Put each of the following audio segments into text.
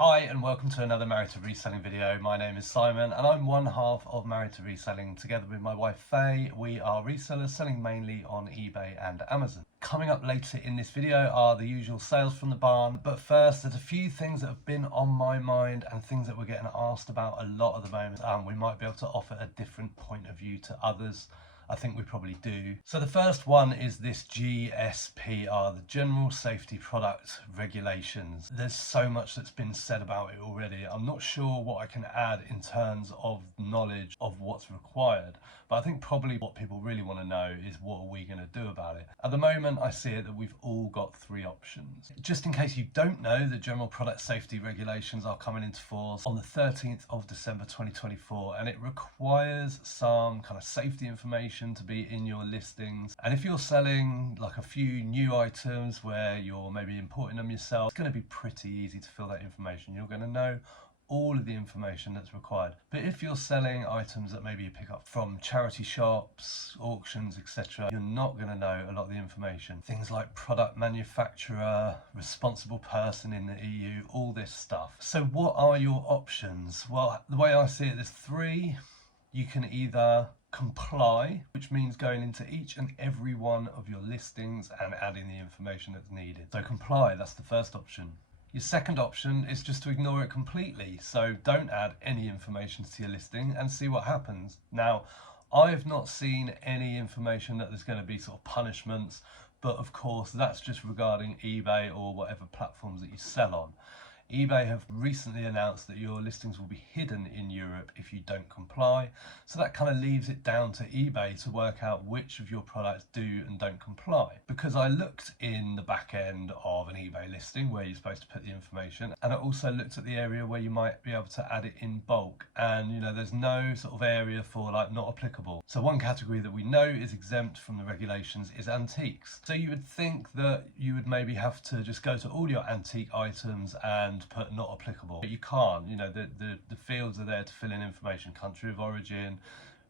Hi and welcome to another Married to Reselling video. My name is Simon and I'm one half of Married to Reselling. Together with my wife Faye, we are resellers selling mainly on eBay and Amazon. Coming up later in this video are the usual sales from the barn, but first there's a few things that have been on my mind and things that we're getting asked about a lot at the moment. We might be able to offer a different point of view to others. I think we probably do. So the first one is this GSPR, the General Safety Product Regulations. There's so much that's been said about it already. I'm not sure what I can add in terms of knowledge of what's required, but I think probably what people really want to know is what are we going to do about it. At the moment, I see it that we've all got three options. Just in case you don't know, the General Product Safety Regulations are coming into force on the 13th of December 2024, and it requires some kind of safety information to be in your listings. And if you're selling like a few new items where you're maybe importing them yourself, it's going to be pretty easy to fill that information. You're going to know all of the information that's required. But if you're selling items that maybe you pick up from charity shops, auctions, etc., you're not going to know a lot of the information. Things like product manufacturer, responsible person in the EU, all this stuff. So what are your options? Well, the way I see it, there's three. You can either comply, which means going into each and every one of your listings and adding the information that's needed. So comply, that's the first option. Your second option is just to ignore it completely. So don't add any information to your listing and see what happens. Now, I have not seen any information that there's going to be sort of punishments, but of course that's just regarding eBay or whatever platforms that you sell on. eBay have recently announced that your listings will be hidden in Europe if you don't comply. So that kind of leaves it down to eBay to work out which of your products do and don't comply. Because I looked in the back end of an eBay listing where you're supposed to put the information, and I also looked at the area where you might be able to add it in bulk. And you know, there's no sort of area for like not applicable. So one category that we know is exempt from the regulations is antiques. So you would think that you would maybe have to just go to all your antique items and put not applicable, but you can't. You know, the fields are there to fill in information: country of origin,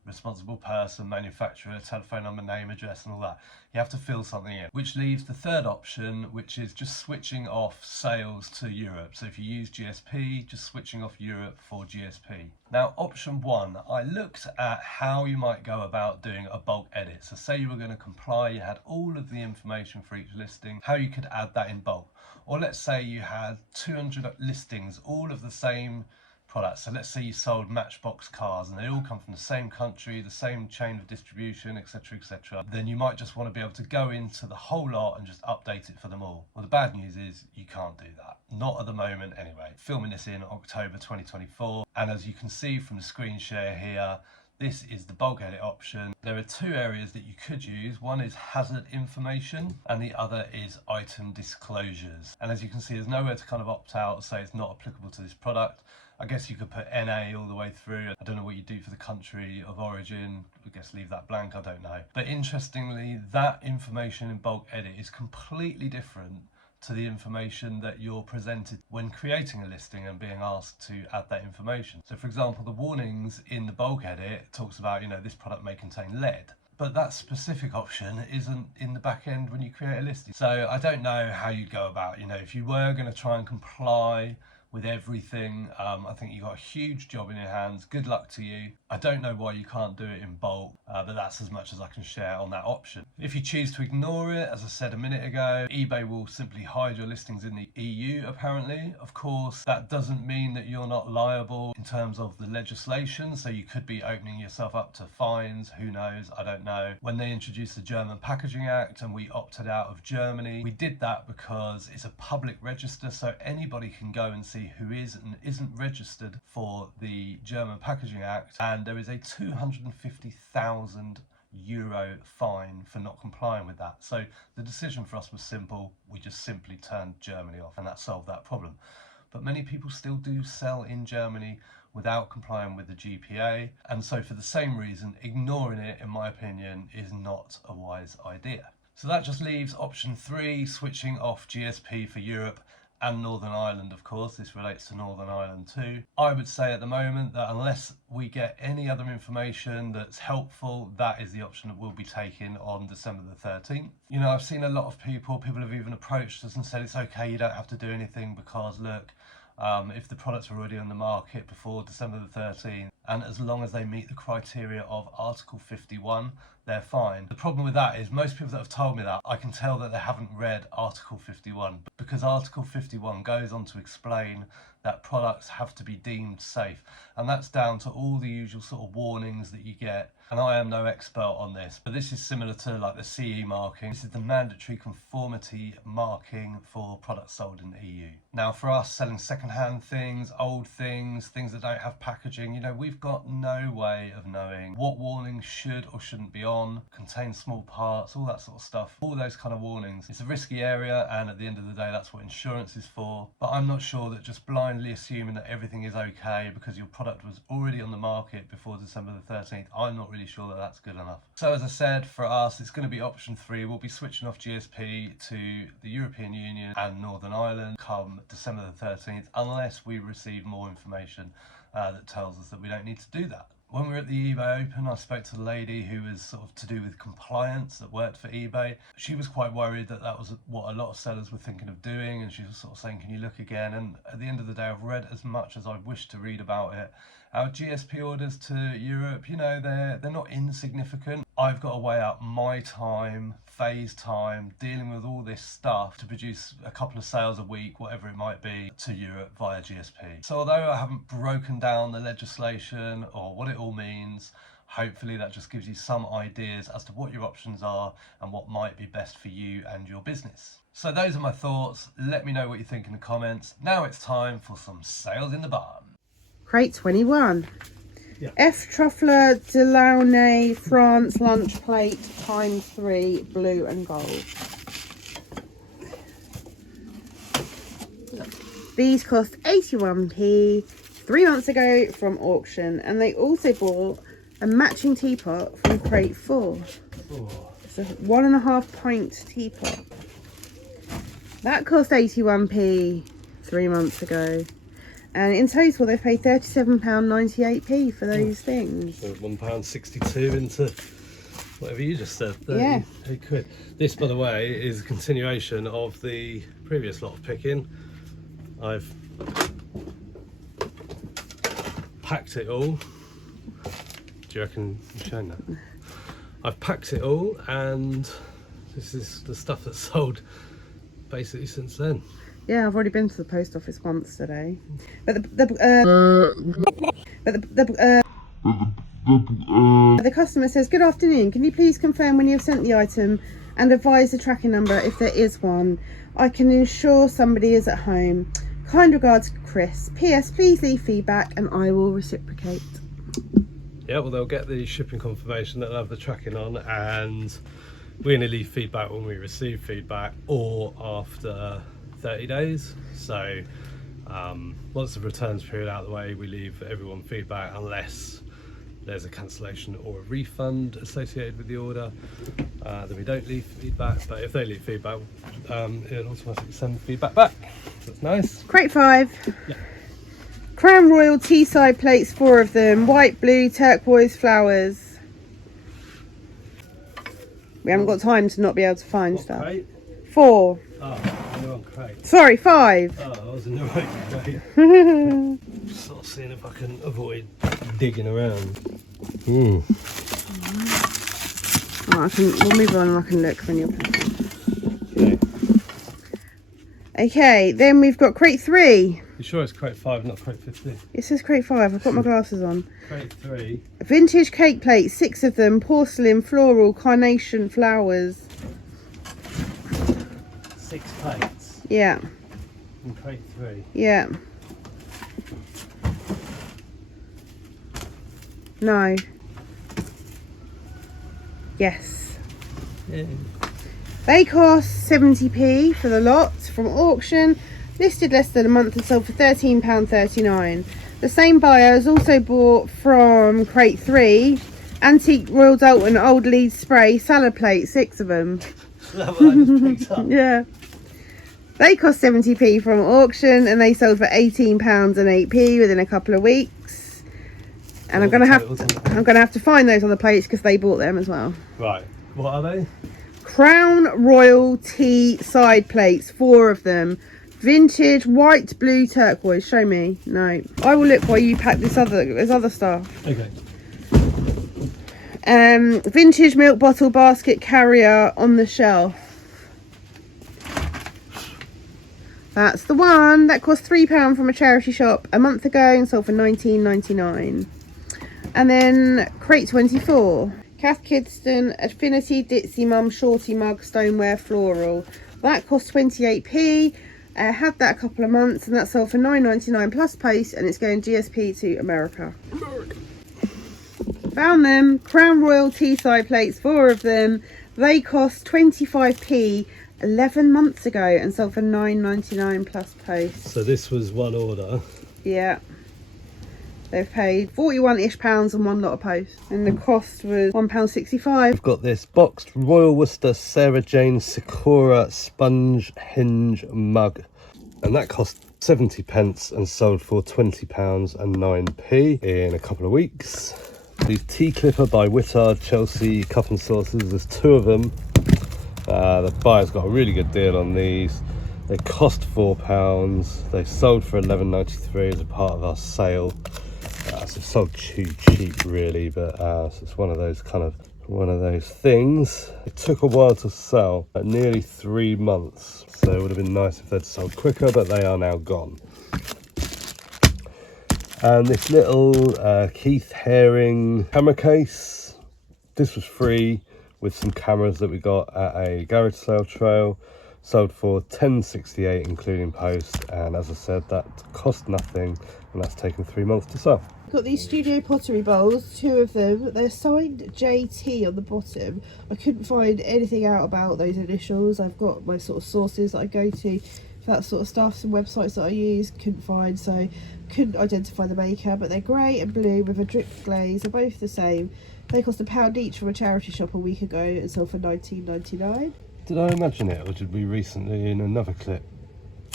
responsible person, manufacturer, telephone number, name, address, and all that. You have to fill something in, which leaves the third option, which is just switching off sales to Europe. So if you use GSP, just switching off Europe for GSP. Now, option one, I looked at how you might go about doing a bulk edit. So say you were going to comply, you had all of the information for each listing, how you could add that in bulk. Or let's say you had 200 listings, all of the same products. So let's say you sold Matchbox cars and they all come from the same country, the same chain of distribution, etc., etc. Then you might just want to be able to go into the whole lot and just update it for them all. Well, the bad news is you can't do that. Not at the moment anyway. Filming this in October 2024. And as you can see from the screen share here, this is the bulk edit option. There are two areas that you could use. One is hazard information and the other is item disclosures. And as you can see, there's nowhere to kind of opt out, say it's not applicable to this product. I guess you could put NA all the way through. I don't know what you do for the country of origin. I guess leave that blank, I don't know. But interestingly, that information in bulk edit is completely different to the information that you're presented when creating a listing and being asked to add that information. So for example, the warnings in the bulk edit talks about, you know, this product may contain lead. But that specific option isn't in the back end when you create a listing. So I don't know how you'd go about, you know, if you were going to try and comply with everything. I think you've got a huge job in your hands. Good luck to you. I don't know why you can't do it in bulk, but that's as much as I can share on that option. If you choose to ignore it, as I said a minute ago, eBay will simply hide your listings in the EU, apparently. Of course, that doesn't mean that you're not liable in terms of the legislation, so you could be opening yourself up to fines. Who knows? I don't know. When they introduced the German Packaging Act and we opted out of Germany, we did that because it's a public register, so anybody can go and see who is and isn't registered for the German Packaging Act, and there is a €250,000 fine for not complying with that. So the decision for us was simple. We just simply turned Germany off and that solved that problem. But many people still do sell in Germany without complying with the GPA, and so for the same reason, ignoring it, in my opinion, is not a wise idea. So that just leaves option three, switching off GSP for Europe and Northern Ireland. Of course, this relates to Northern Ireland too. I would say at the moment that unless we get any other information that's helpful, that is the option that we'll be taking on December the 13th. You know, I've seen a lot of people have even approached us and said it's okay, you don't have to do anything because look, if the products are already on the market before December the 13th, and as long as they meet the criteria of Article 51, they're fine. The problem with that is most people that have told me that, I can tell that they haven't read Article 51, because Article 51 goes on to explain that products have to be deemed safe, and that's down to all the usual sort of warnings that you get. And I am no expert on this, but this is similar to like the CE marking. This is the mandatory conformity marking for products sold in the EU. Now for us selling secondhand things, old things, things that don't have packaging, you know, we've got no way of knowing what warnings should or shouldn't be on, contain small parts, all that sort of stuff, all those kind of warnings. It's a risky area, and at the end of the day, that's what insurance is for. But I'm not sure that just blindly assuming that everything is okay because your product was already on the market before December the 13th, I'm not really sure that that's good enough. So as I said, for us, it's going to be option 3. We'll be switching off GSP to the European Union and Northern Ireland come December the 13th, unless we receive more information that tells us that we don't need to do that. When we were at the eBay Open, I spoke to the lady who was sort of to do with compliance that worked for eBay. She was quite worried that that was what a lot of sellers were thinking of doing, and she was sort of saying, can you look again? And at the end of the day, I've read as much as I wish to read about it. Our GSP orders to Europe, you know, they're not insignificant. I've got to weigh up my time, Faye's time, dealing with all this stuff to produce a couple of sales a week, whatever it might be, to Europe via GSP. So although I haven't broken down the legislation or what it all means, hopefully that just gives you some ideas as to what your options are and what might be best for you and your business. So those are my thoughts. Let me know what you think in the comments. Now it's time for some sales in the barn. Crate 21. Yeah. F. Truffler Delaunay France lunch plate ×3 blue and gold. These cost 81p 3 months ago from auction, and they also bought a matching teapot from crate 4. It's a 1.5 pint teapot. That cost 81p 3 months ago. And in total, they paid £37.98p for those things. So £1.62 into whatever you just said. Yeah. £30. This, by the way, is a continuation of the previous lot of picking. I've packed it all. Do you reckon you've shown that? I've packed it all, and this is the stuff that's sold basically since then. Yeah, I've already been to the post office once today. But the customer says, good afternoon, can you please confirm when you have sent the item and advise the tracking number if there is one? I can ensure somebody is at home. Kind regards, Chris. P.S. Please leave feedback and I will reciprocate. Yeah, well, they'll get the shipping confirmation, that they'll have the tracking on, and we only leave feedback when we receive feedback or after 30 days. So once the returns period out of the way, we leave everyone feedback unless there's a cancellation or a refund associated with the order. Then we don't leave feedback, but if they leave feedback, it'll automatically send feedback back. That's nice. Crate 5. Yeah. Crown Royal Teesside plates, 4 of them, white, blue, turquoise flowers. We haven't got time to not be able to find What stuff. crate? 4. Oh, in the wrong crate. Sorry, 5. Oh, I was in the right crate. Sort of seeing if I can avoid digging around. Oh, we'll move on and I can look when you're packing. Okay, then we've got crate 3. You sure it's crate 5, not crate 15? It says crate 5. I've got my glasses on. Crate 3. Vintage cake plates, 6 of them, porcelain, floral, carnation flowers. 6 plates. Yeah. In crate 3. Yeah. No. Yes. Yeah. They cost 70p for the lot from auction, listed less than a month and sold for £13.39. The same buyer has also bought from crate 3 antique Royal Dalton old lead spray salad plate, 6 of them. That what I just picked up. Yeah. They cost 70p from auction and they sold for £18.08 within a couple of weeks. And I'm gonna have to find those on the plates because they bought them as well. Right. What are they? Crown Royal Tea side plates, 4 of them, Vintage white, blue, turquoise. Show me. No, I will look while you pack this there's other stuff. Okay. Vintage milk bottle basket carrier on the shelf. That's the one. That cost £3 from a charity shop a month ago and sold for £19.99. And then crate 24. Kath Kidston Affinity Ditzy Mum Shorty Mug Stoneware Floral. That cost 28p. Had that a couple of months and that sold for £9.99 plus post, and it's going GSP to America. Found them. Crown Royal Teesside plates, 4 of them. They cost 25p 11 months ago and sold for £9.99 plus post. So this was one order. Yeah. They've paid 41-ish pounds on one lot of post, and the cost was £1.65. I've got this boxed Royal Worcester Sarah Jane Sakura sponge hinge mug, and that cost 70p and sold for £20.09 in a couple of weeks. These tea clipper by Whittard Chelsea cup and saucers, there's 2 of them. The buyer's got a really good deal on these. They cost £4. They sold for £11.93 as a part of our sale. So sold cheap really, but so it's one of those things. It took a while to sell, nearly 3 months. So it would have been nice if they'd sold quicker, but they are now gone. And this little Keith Haring camera case. This was free with some cameras that we got at a garage sale trail. Sold for £10.68 including post, and as I said, that cost nothing, and that's taken 3 months to sell. Got these studio pottery bowls, 2 of them. They're signed JT on the bottom. I couldn't find anything out about those initials. I've got my sort of sources that I go to for that sort of stuff, some websites that I use, couldn't find, so couldn't identify the maker, but they're grey and blue with a drip glaze. They're both the same. They cost £1 each from a charity shop a week ago and sold for £19.99. Did I imagine it, or did we recently in another clip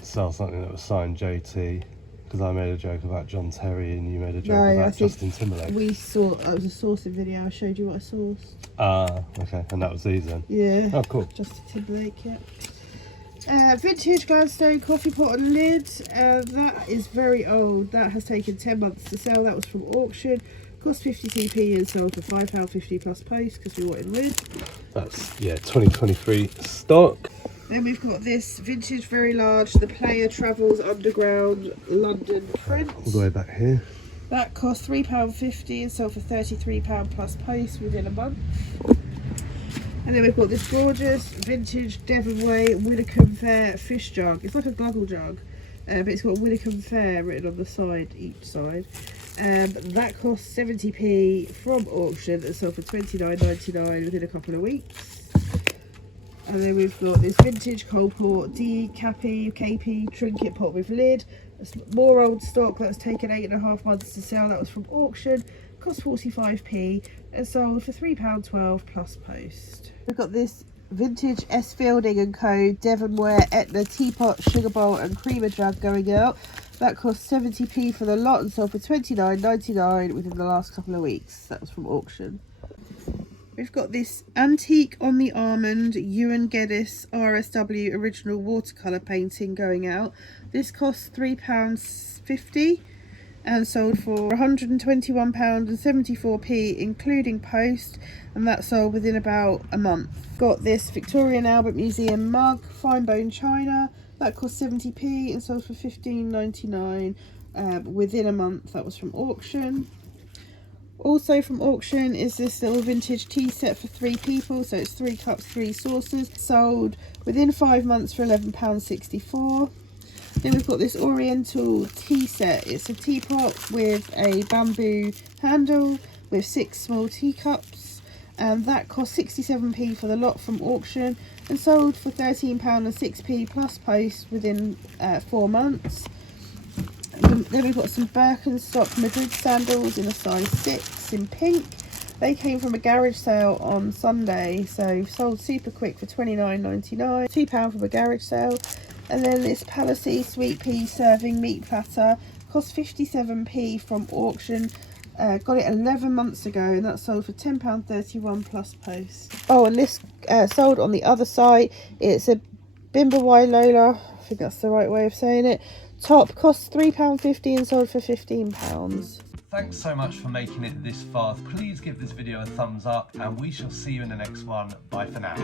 sell something that was signed JT? Because I made a joke about John Terry and you made a joke about Justin Timberlake. We saw, that was a sourcing video. I showed you what I sourced. Okay, and that was these then? Yeah. Oh, cool. Justin Timberlake, yeah. Vintage Gladstone coffee pot and lid. That is very old. That has taken 10 months to sell. That was from auction. Cost 52p and sold for £5.50 plus post because we wanted lid. That's, yeah, 2023 stock. Then we've got this vintage, very large, The Player Travels Underground London print. All the way back here. That cost £3.50 and sold for £33 plus post within a month. And then we've got this gorgeous vintage Devon Way Willicombe Fair fish jug. It's like a gluggle jug, but it's got Willicombe Fair written on the side, each side. That cost 70p from auction and sold for £29.99 within a couple of weeks. And then we've got this vintage Coalport KP trinket pot with lid. That's more old stock that's taken 8.5 months to sell. That was from auction. Cost 45p and sold for £3.12 plus post. We've got this vintage S Fielding & Co. Devonware Etna teapot, sugar bowl and creamer jug going out. That cost 70p for the lot and sold for £29.99 within the last couple of weeks. That was from auction. We've got this antique on the almond Ewan Geddes RSW original watercolour painting going out. This costs £3.50 and sold for £121.74p including post, and that sold within about a month. Got this Victoria and Albert Museum mug, fine bone china. That cost 70p and sold for £15.99 within a month. That was from auction. Also from auction is this little vintage tea set for 3 people, so it's 3 cups, 3 saucers, sold within 5 months for £11.64. Then we've got this oriental tea set. It's a teapot with a bamboo handle with 6 small teacups, and that cost 67p for the lot from auction and sold for £13 and 6p plus post within 4 months. Then we've got some Birkenstock Madrid sandals in a size 6 in pink. They came from a garage sale on Sunday, so sold super quick for £29.99, £2 from a garage sale. And then this Palissy sweet pea serving meat platter cost 57p from auction. Got it 11 months ago and that sold for £10.31 plus post. Oh, and this sold on the other side. It's a Bimbawai Lola think that's the right way of saying it. Top costs £3.50 and sold for £15. Thanks so much for making it this far. Please give this video a thumbs up and we shall see you in the next one. Bye for now.